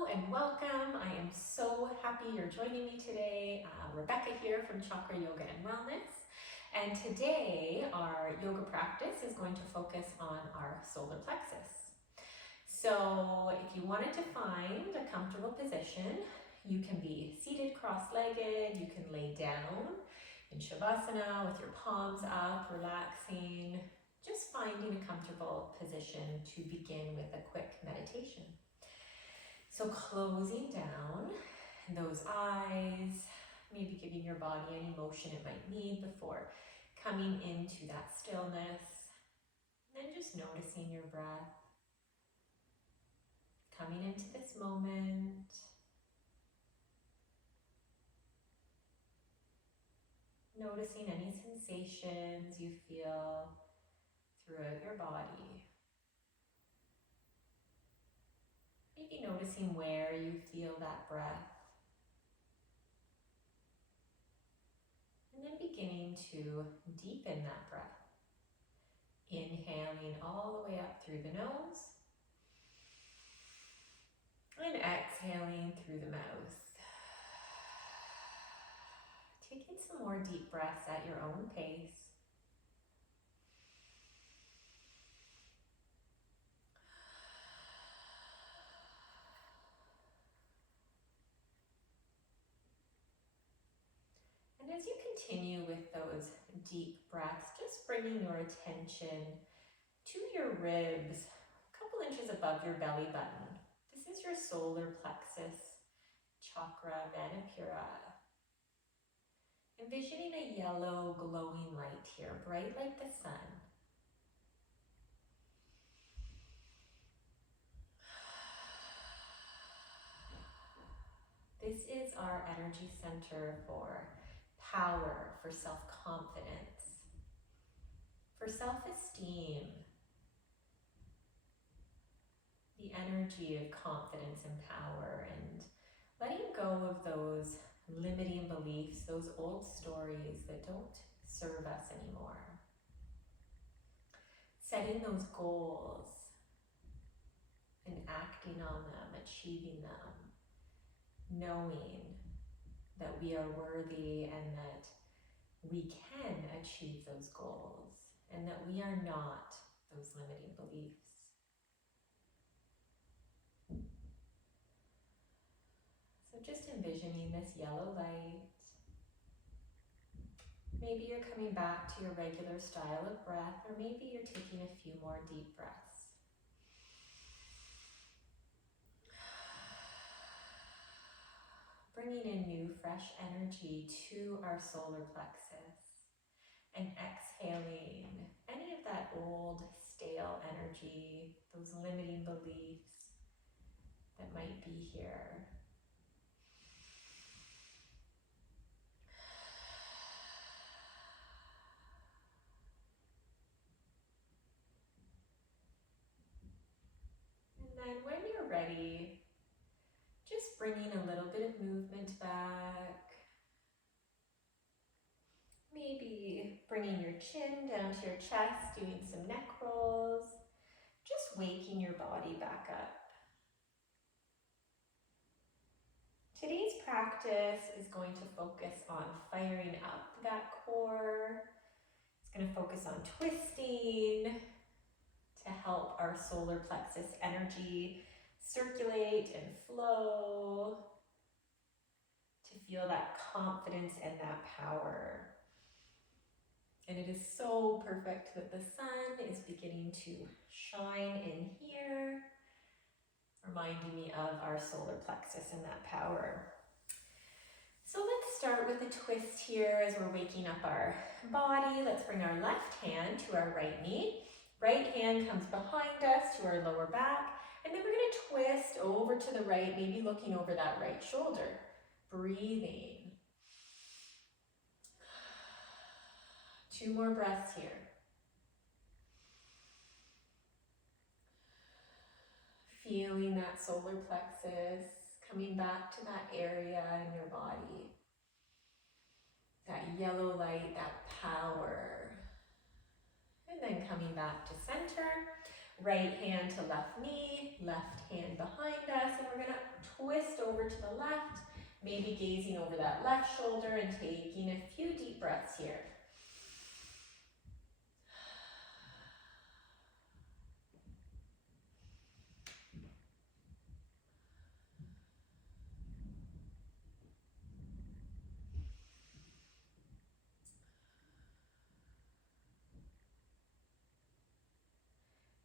Hello and welcome. I am so happy you're joining me today. Rebecca here from Chakra Yoga and Wellness. And today our yoga practice is going to focus on our solar plexus. So if you wanted to find a comfortable position, you can be seated cross-legged, you can lay down in Shavasana with your palms up, relaxing, just finding a comfortable position to begin with a quick meditation. So closing down those eyes, maybe giving your body any motion it might need before coming into that stillness. And then just noticing your breath, coming into this moment. Noticing any sensations you feel throughout your body. Maybe noticing where you feel that breath. And then beginning to deepen that breath. Inhaling all the way up through the nose. And exhaling through the mouth. Taking some more deep breaths at your own pace. And as you continue with those deep breaths, just bringing your attention to your ribs, a couple inches above your belly button. This is your solar plexus chakra, manipura. Envisioning a yellow glowing light here, bright like the sun. This is our energy center for power, for self-confidence, for self-esteem, the energy of confidence and power, and letting go of those limiting beliefs, those old stories that don't serve us anymore. Setting those goals and acting on them, achieving them, knowing that we are worthy and that we can achieve those goals and that we are not those limiting beliefs. So just envisioning this yellow light. Maybe you're coming back to your regular style of breath, or maybe you're taking a few more deep breaths. Bringing in new, fresh energy to our solar plexus and exhaling any of that old, stale energy, those limiting beliefs that might be here. And then when you're ready, just bringing a little bit of movement back. Maybe bringing your chin down to your chest, doing some neck rolls. Just waking your body back up. Today's practice is going to focus on firing up that core. It's going to focus on twisting to help our solar plexus energy circulate and flow, to feel that confidence and that power. And it is so perfect that the sun is beginning to shine in here, reminding me of our solar plexus and that power. So let's start with a twist here as we're waking up our body. Let's bring our left hand to our right knee. Right hand comes behind us to our lower back. And then we're going to twist over to the right, maybe looking over that right shoulder. Breathing. 2 more breaths here. Feeling that solar plexus, coming back to that area in your body. That yellow light, that power. And then coming back to center. Right hand to left knee, left hand behind us, and we're going to over to the left, maybe gazing over that left shoulder and taking a few deep breaths here.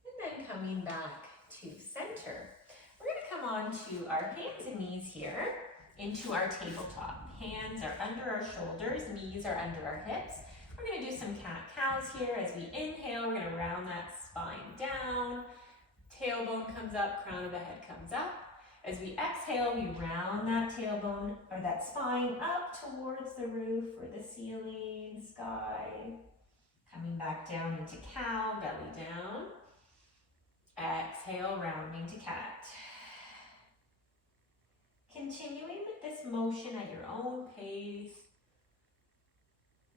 And then coming back to center. We're going to come on to our hands and knees here into our tabletop. Hands are under our shoulders, knees are under our hips. We're going to do some cat-cows here. As we inhale, we're going to round that spine down. Tailbone comes up, crown of the head comes up. As we exhale, we round that tailbone or that spine up towards the roof or the ceiling, sky. Coming back down into cow, belly down. Exhale, rounding to cat. Continuing with this motion at your own pace.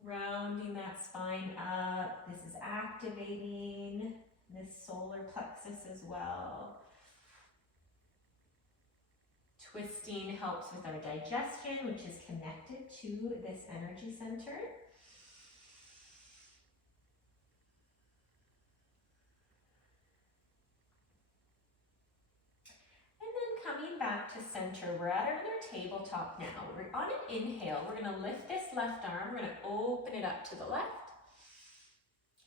Rounding that spine up. This is activating this solar plexus as well. Twisting helps with our digestion, which is connected to this energy center. And then coming back to center, we're at our tabletop now. We're on an inhale, we're going to lift this left arm, we're going to open it up to the left.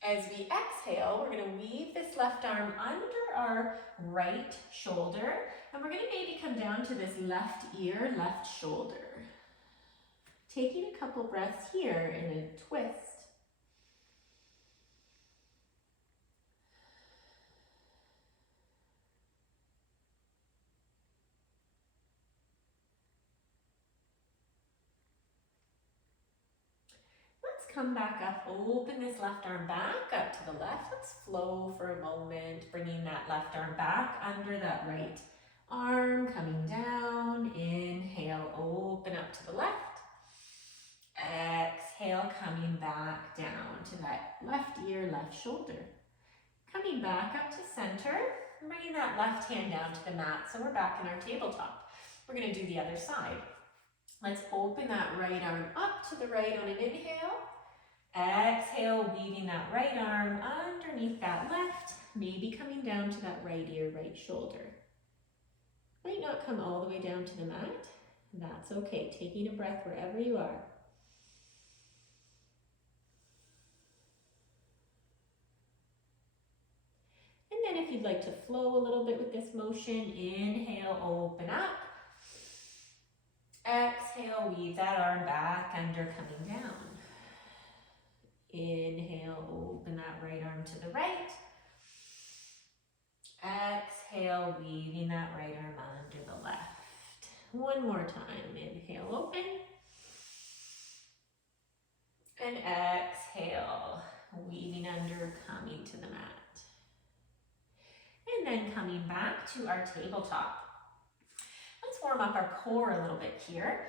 As we exhale, we're going to weave this left arm under our right shoulder, and we're going to maybe come down to this left ear, left shoulder. Taking a couple breaths here in a twist. Come back up, open this left arm back up to the left. Let's flow for a moment, bringing that left arm back under that right arm, coming down. Inhale, open up to the left. Exhale, coming back down to that left ear, left shoulder. Coming back up to center, bringing that left hand down to the mat, so we're back in our tabletop. We're going to do the other side. Let's open that right arm up to the right on an inhale. Exhale, weaving that right arm underneath that left, maybe coming down to that right ear, right shoulder. Might not come all the way down to the mat. That's okay. Taking a breath wherever you are. And then if you'd like to flow a little bit with this motion, inhale, open up. Exhale, weave that arm back under, coming down. Inhale, open that right arm to the right. Exhale, weaving that right arm under the left. One more time. Inhale, open. And exhale, weaving under, coming to the mat. And then coming back to our tabletop. Let's warm up our core a little bit here.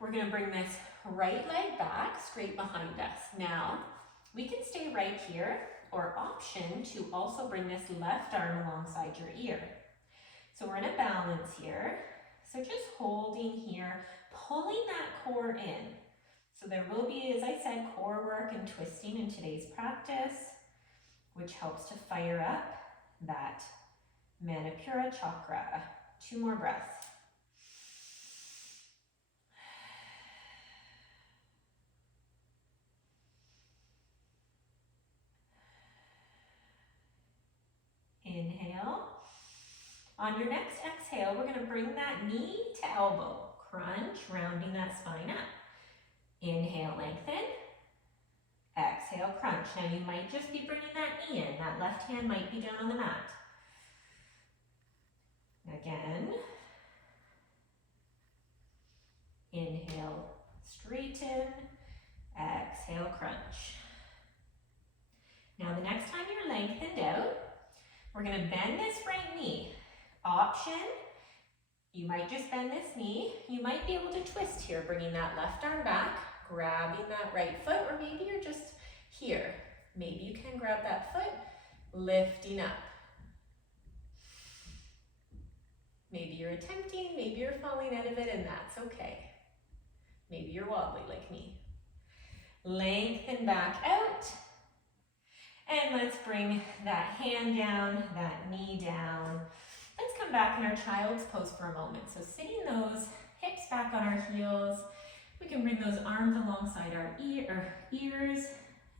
We're going to bring this right leg back, straight behind us. Now, we can stay right here, or option to also bring this left arm alongside your ear. So we're in a balance here. So just holding here, pulling that core in. So there will be, as I said, core work and twisting in today's practice, which helps to fire up that manipura chakra. 2 more breaths. Inhale. On your next exhale, we're going to bring that knee to elbow. Crunch, rounding that spine up. Inhale, lengthen. Exhale, crunch. Now you might just be bringing that knee in. That left hand might be down on the mat. Again. Inhale, straighten. Exhale, crunch. Now the next time you're lengthened out, we're going to bend this right knee. Option, you might just bend this knee. You might be able to twist here, bringing that left arm back, grabbing that right foot, or maybe you're just here. Maybe you can grab that foot, lifting up. Maybe you're attempting, maybe you're falling out of it, and that's okay. Maybe you're wobbly like me. Lengthen back out. And let's bring that hand down, that knee down. Let's come back in our child's pose for a moment. So sitting those hips back on our heels. We can bring those arms alongside our ears,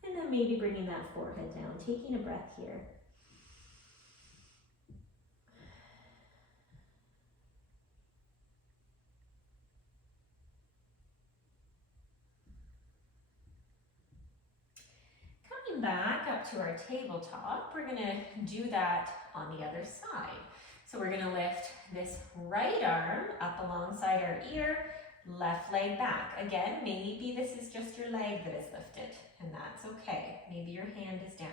and then maybe bringing that forehead down, taking a breath here. Coming back up to our tabletop, we're going to do that on the other side. So we're going to lift this right arm up alongside our ear, left leg back. Again, maybe this is just your leg that is lifted, and that's okay. Maybe your hand is down.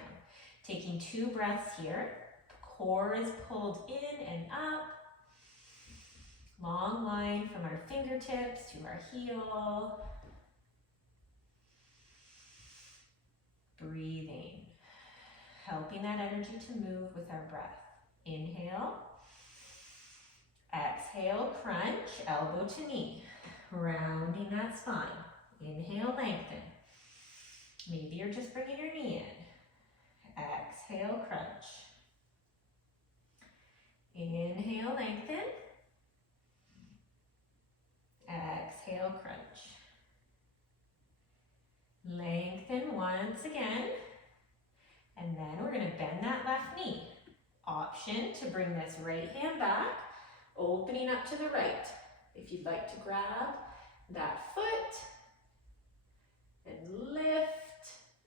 Taking 2 breaths here. Core is pulled in and up. Long line from our fingertips to our heel. Breathing. Helping that energy to move with our breath. Inhale. Exhale, crunch, elbow to knee. Rounding that spine. Inhale, lengthen. Maybe you're just bringing your knee in. Exhale, crunch. Inhale, lengthen. Exhale, crunch. Lengthen once again. And then we're going to bend that left knee. Option to bring this right hand back, opening up to the right. If you'd like to grab that foot and lift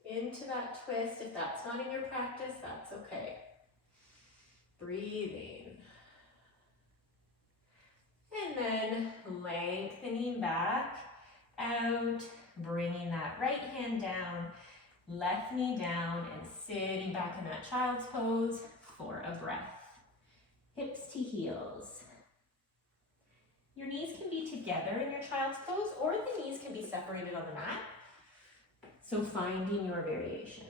into that twist. If that's not in your practice, that's okay. Breathing. And then lengthening back out, bringing that right hand down, left knee down, and sitting back in that child's pose for a breath. Hips to heels. Your knees can be together in your child's pose, or the knees can be separated on the mat. So finding your variation.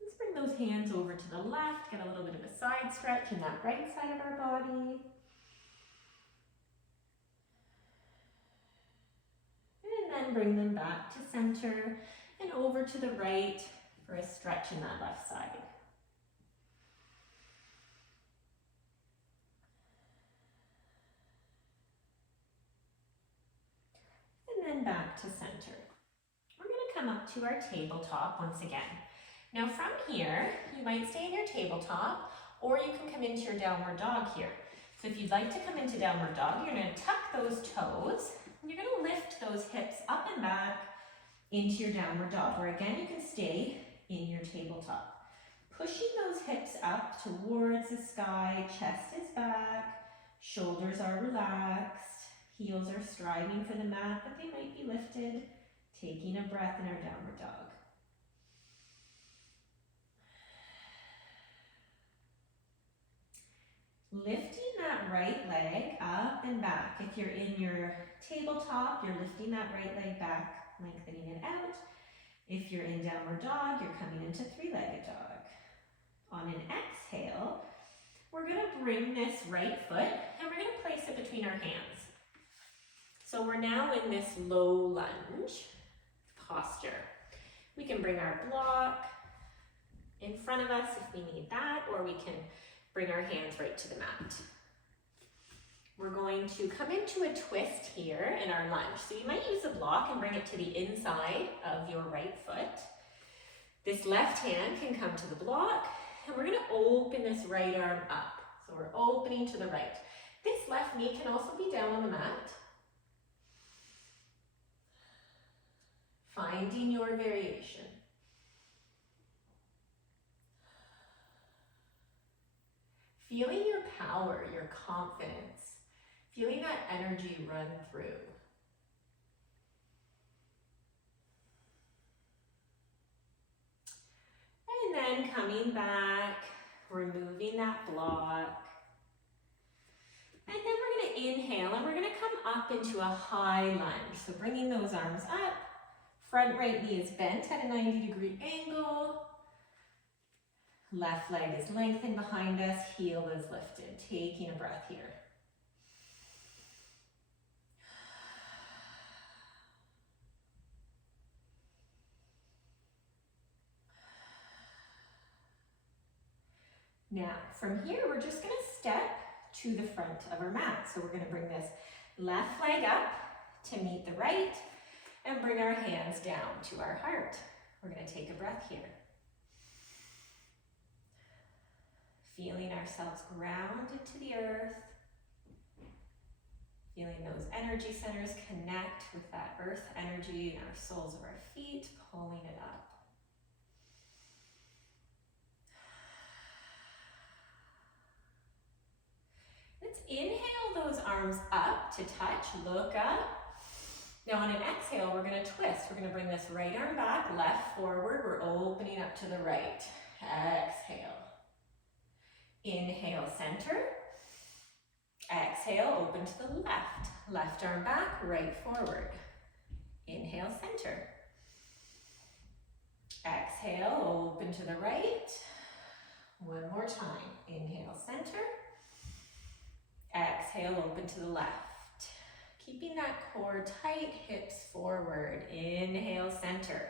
Let's bring those hands over to the left, get a little bit of a side stretch in that right side of our body. And then bring them back to center and over to the right for a stretch in that left side. And then back to center. We're going to come up to our tabletop once again. Now from here, you might stay in your tabletop, or you can come into your downward dog here. So if you'd like to come into downward dog, you're going to tuck those toes. You're going to lift those hips up and back into your downward dog, where again you can stay in your tabletop. Pushing those hips up towards the sky, chest is back, shoulders are relaxed, heels are striving for the mat, but they might be lifted. Taking a breath in our downward dog. Lifting that right leg up and back. If you're in your tabletop, you're lifting that right leg back, lengthening it out. If you're in downward dog, you're coming into 3-legged dog. On an exhale, we're going to bring this right foot and we're going to place it between our hands. So we're now in this low lunge posture. We can bring our block in front of us if we need that, or we can bring our hands right to the mat. We're going to come into a twist here in our lunge. So you might use a block and bring it to the inside of your right foot. This left hand can come to the block, and we're going to open this right arm up. So we're opening to the right. This left knee can also be down on the mat. Finding your variation. Feeling your power, your confidence. Feeling that energy run through. And then coming back, removing that block. And then we're going to inhale and we're going to come up into a high lunge. So bringing those arms up, Front right knee is bent at a 90-degree angle. Left leg is lengthened behind us, heel is lifted. Taking a breath here. Now, from here, we're just gonna step to the front of our mat. So we're gonna bring this left leg up to meet the right and bring our hands down to our heart. We're gonna take a breath here. Feeling ourselves grounded to the earth. Feeling those energy centers connect with that earth energy in our soles of our feet, pulling it up. Let's inhale those arms up to touch, look up. Now on an exhale, we're gonna twist. We're gonna bring this right arm back, left forward. We're opening up to the right. Exhale. Inhale, center. Exhale, open to the left. Left arm back, right forward. Inhale, center. Exhale, open to the right. One more time. Inhale, center. Exhale, open to the left. Keeping that core tight, hips forward. Inhale, center.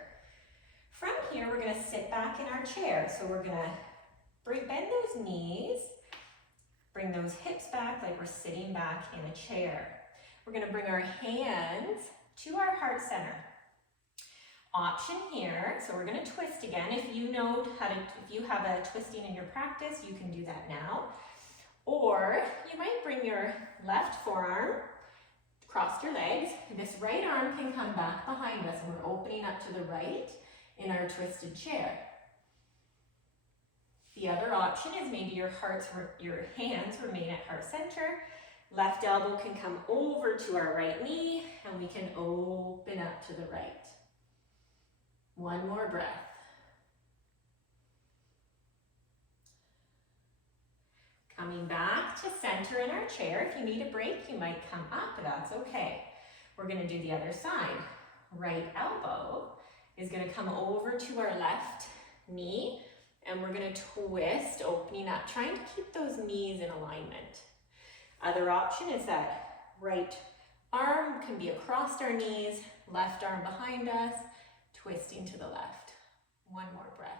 From here, we're gonna sit back in our chair. So we're gonna bend those knees, bring those hips back like we're sitting back in a chair. We're gonna bring our hands to our heart center. Option here, so we're gonna twist again. If you have a twisting in your practice, you can do that now. Or you might bring your left forearm, cross your legs. This right arm can come back behind us and we're opening up to the right in our twisted chair. The other option is maybe your hands remain at heart center. Left elbow can come over to our right knee and we can open up to the right. One more breath. Coming back to center in our chair. If you need a break, you might come up, but that's okay. We're gonna do the other side. Right elbow is gonna come over to our left knee and we're gonna twist, opening up, trying to keep those knees in alignment. Other option is that right arm can be across our knees, left arm behind us, twisting to the left. One more breath.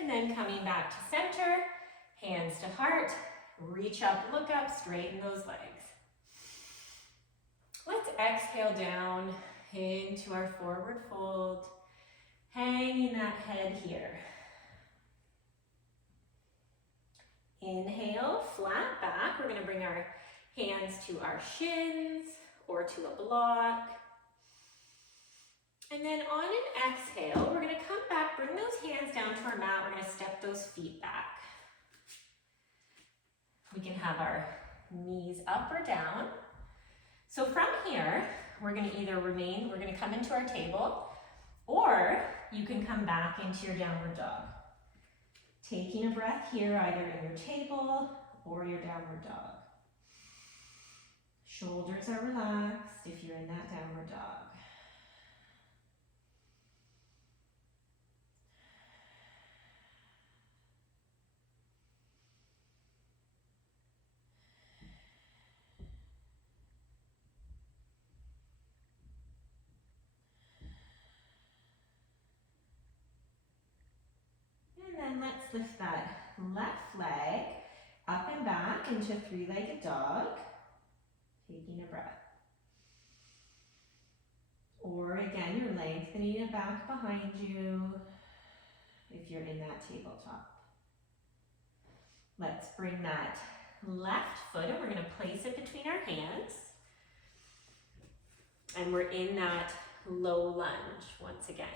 And then coming back to center, hands to heart, reach up, look up, straighten those legs. Let's exhale down into our forward fold, hanging that head here. Inhale, flat back. We're gonna bring our hands to our shins or to a block. And then on an exhale, we're gonna come back, bring those hands down to our mat. We're gonna step those feet back. We can have our knees up or down. So from here, we're gonna we're gonna come into our table, or you can come back into your downward dog. Taking a breath here, either in your table or your downward dog. Shoulders are relaxed if you're in that downward dog. And then let's lift that left leg up and back into three-legged dog, taking a breath. Or again, you're lengthening it back behind you if you're in that tabletop. Let's bring that left foot and we're going to place it between our hands. And we're in that low lunge once again.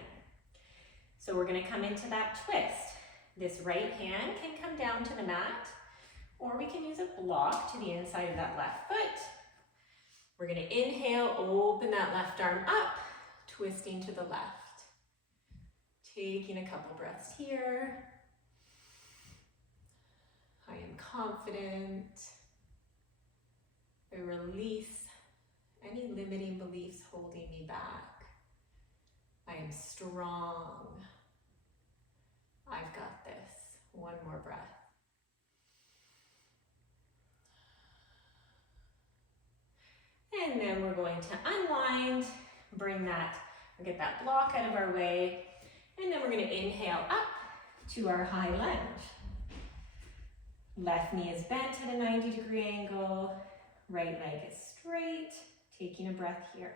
So we're going to come into that twist. This right hand can come down to the mat, or we can use a block to the inside of that left foot. We're going to inhale, open that left arm up, twisting to the left. Taking a couple breaths here. I am confident. I release any limiting beliefs holding me back. I am strong. I've got this. One more breath. And then we're going to unwind, bring that, or get that block out of our way. And then we're going to inhale up to our high lunge. Left knee is bent at a 90-degree angle. Right leg is straight. Taking a breath here.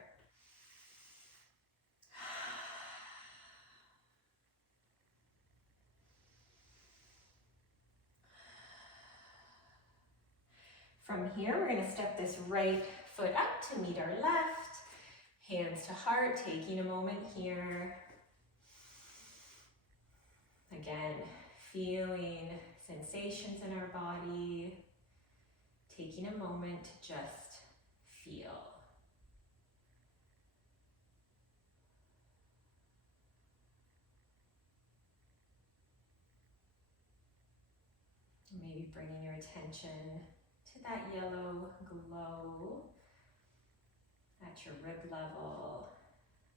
From here, we're going to step this right foot up to meet our left. Hands to heart, taking a moment here. Again, feeling sensations in our body. Taking a moment to just feel. Maybe bringing your attention to that yellow glow at your rib level,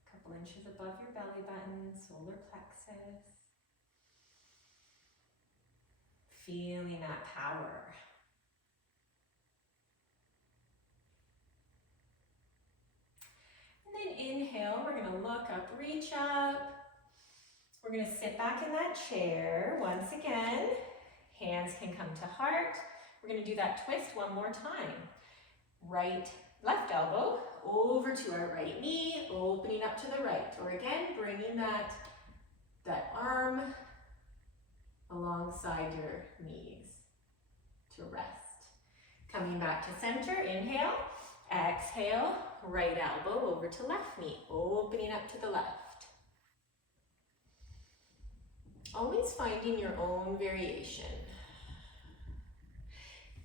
a couple inches above your belly button, solar plexus. Feeling that power. And then inhale, we're going to look up, reach up. We're going to sit back in that chair once again. Hands can come to heart. We're going to do that twist one more time. Left elbow over to our right knee, opening up to the right. Or again, bringing that arm alongside your knees to rest. Coming back to center, inhale, exhale, right elbow over to left knee, opening up to the left. Always finding your own variation.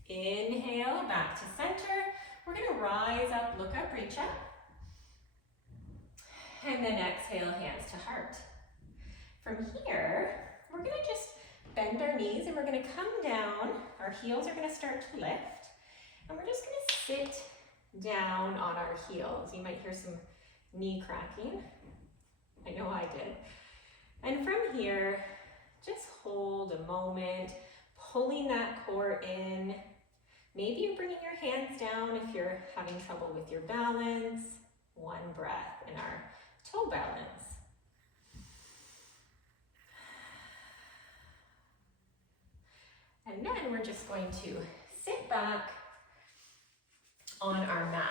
Inhale, back to center. We're going to rise up, look up, reach up. And then exhale, hands to heart. From here, we're going to just bend our knees and we're going to come down. Our heels are going to start to lift. And we're just going to sit down on our heels. You might hear some knee cracking. I know I did. And from here, just hold a moment, pulling that core in. Maybe you're bringing your hands down if you're having trouble with your balance. One breath in our toe balance. And then we're just going to sit back on our mats.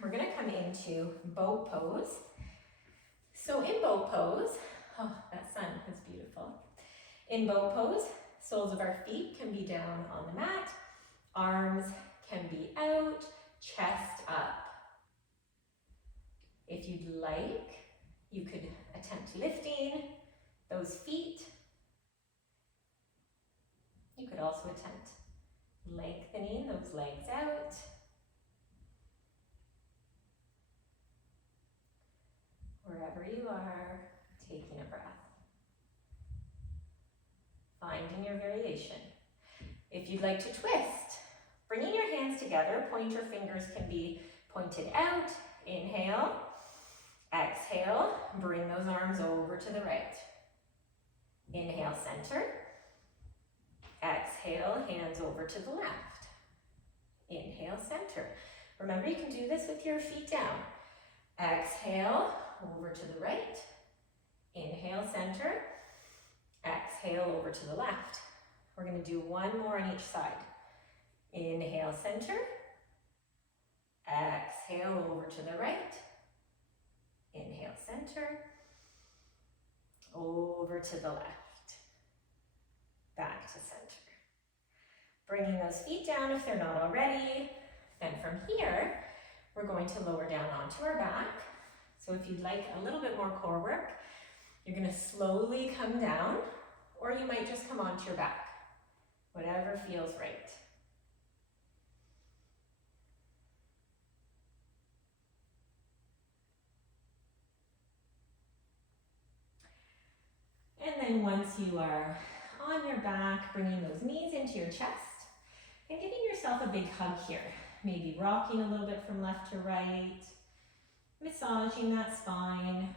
We're going to come into boat pose. So in boat pose, oh, that sun is beautiful. In boat pose, soles of our feet can be down on the mat. Arms can be out, chest up. If you'd like, you could attempt lifting those feet. You could also attempt lengthening those legs out. Wherever you are, taking a breath. Finding your variation. If you'd like to twist, bringing your hands together, pointer fingers can be pointed out. Inhale, exhale, bring those arms over to the right. Inhale, center. Exhale, hands over to the left. Inhale, center. Remember, you can do this with your feet down. Exhale, over to the right. Inhale, center. Exhale, over to the left. We're going to do one more on each side. Inhale, center. Exhale, over to the right. Inhale, center. Over to the left. Back to center. Bringing those feet down if they're not already. Then from here, we're going to lower down onto our back. So if you'd like a little bit more core work, you're going to slowly come down, or you might just come onto your back. Whatever feels right. And then once you are on your back, bringing those knees into your chest and giving yourself a big hug here. maybe rocking a little bit from left to right, massaging that spine.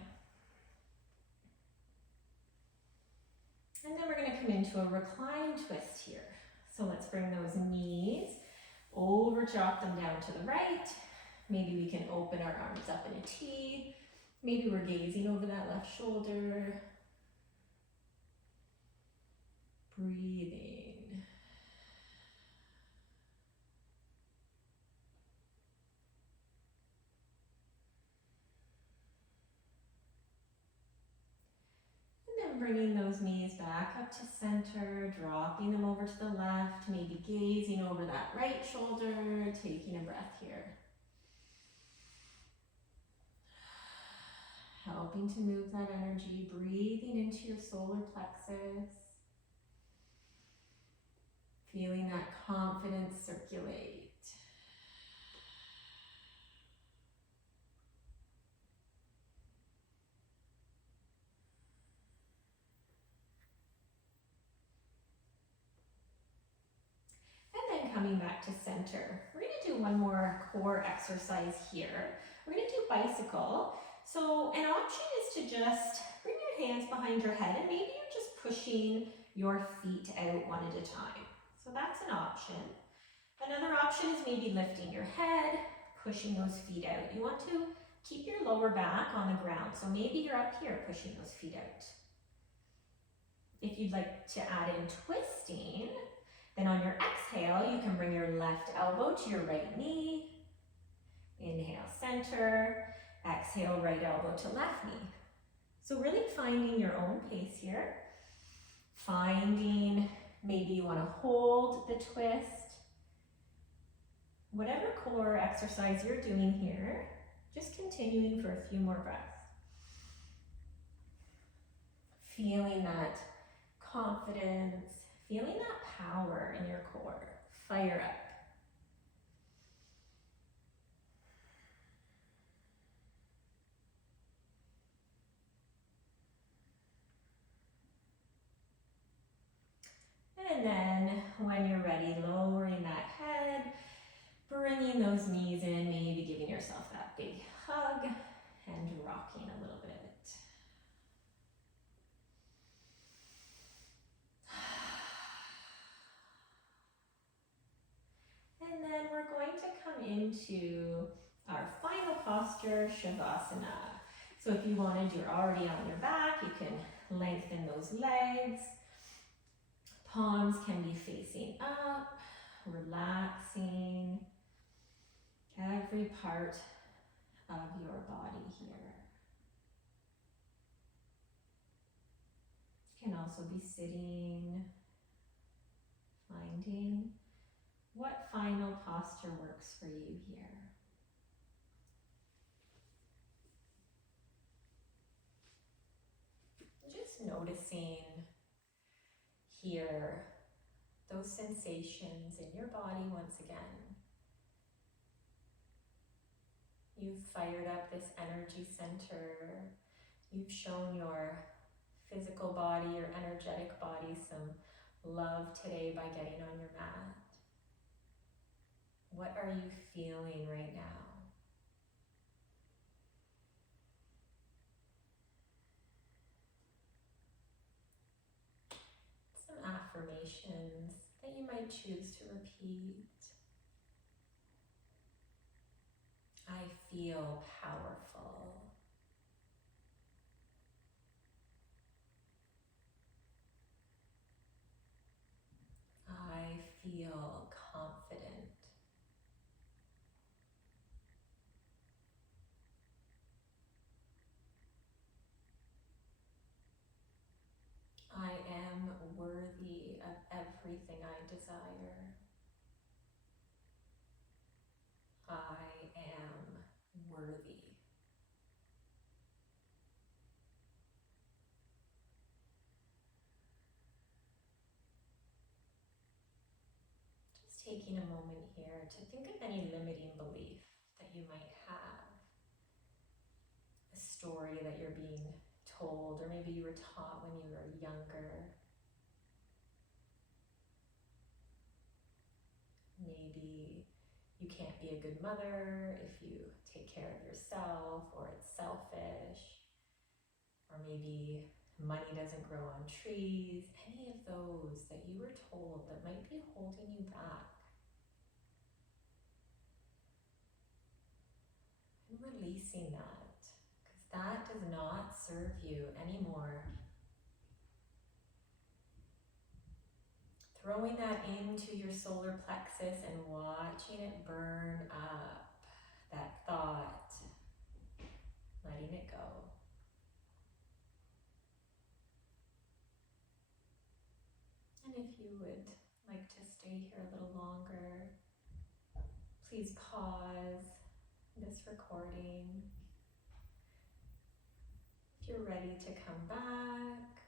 And then we're going to come into a recline twist here. So let's bring those knees over, drop them down to the right. Maybe we can open our arms up in a T. Maybe we're gazing over that left shoulder. Breathing. And then bringing those knees back up to center, dropping them over to the left, maybe gazing over that right shoulder, taking a breath here. Helping to move that energy, breathing into your solar plexus. Feeling that confidence circulate. And then coming back to center. We're going to do one more core exercise here. We're going to do bicycle. So an option is to just bring your hands behind your head and maybe you're just pushing your feet out one at a time. So that's an option. Another option is maybe lifting your head, pushing those feet out. You want to keep your lower back on the ground. So maybe you're up here pushing those feet out. If you'd like to add in twisting, then on your exhale, you can bring your left elbow to your right knee. Inhale, center. Exhale, right elbow to left knee. So really finding your own pace here. Finding, maybe you want to hold the twist. Whatever core exercise you're doing here, just continuing for a few more breaths. Feeling that confidence, feeling that power in your core. Fire up. And then when you're ready, lowering that head, bringing those knees in, maybe giving yourself that big hug and rocking a little bit. And then we're going to come into our final posture, Shavasana. So if you wanted, you're already on your back, you can lengthen those legs. Palms can be facing up, relaxing every part of your body here. You can also be sitting, finding what final posture works for you here. Just noticing here those sensations in your body once again. You've fired up this energy center. You've shown your physical body, your energetic body some love today by getting on your mat. What are you feeling right now? Some affirmations that you might choose to repeat. I feel powerful. I feel confident. I am worthy of everything I desire. I am worthy. Just taking a moment here to think of any limiting belief that you might have. A story that you're being told, or maybe you were taught when you were younger. Maybe you can't be a good mother if you take care of yourself, or it's selfish, or maybe money doesn't grow on trees, any of those that you were told that might be holding you back. And releasing that, because that does not serve you anymore. Throwing that into your solar plexus and watching it burn up, that thought, letting it go. And if you would like to stay here a little longer, please pause this recording. If you're ready to come back,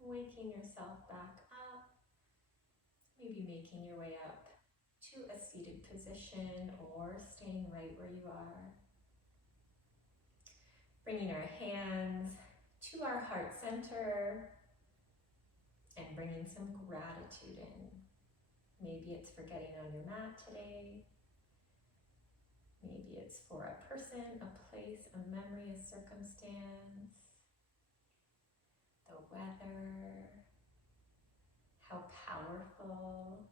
waking yourself back up, maybe making your way up to a seated position or staying right where you are. Bringing our hands to our heart center and bringing some gratitude in. Maybe it's for getting on your mat today. Maybe it's for a person, a place, a memory, a circumstance, the weather, how powerful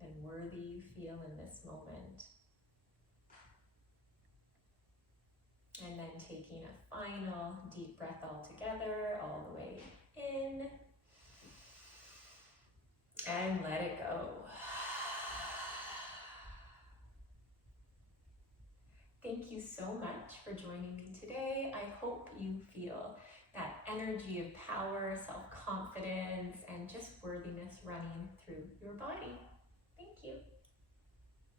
and worthy you feel in this moment. And then taking a final deep breath all together, all the way in. And let it go. Thank you so much for joining me today. I hope you feel that energy of power, self-confidence, and just worthiness running through your body. Thank you.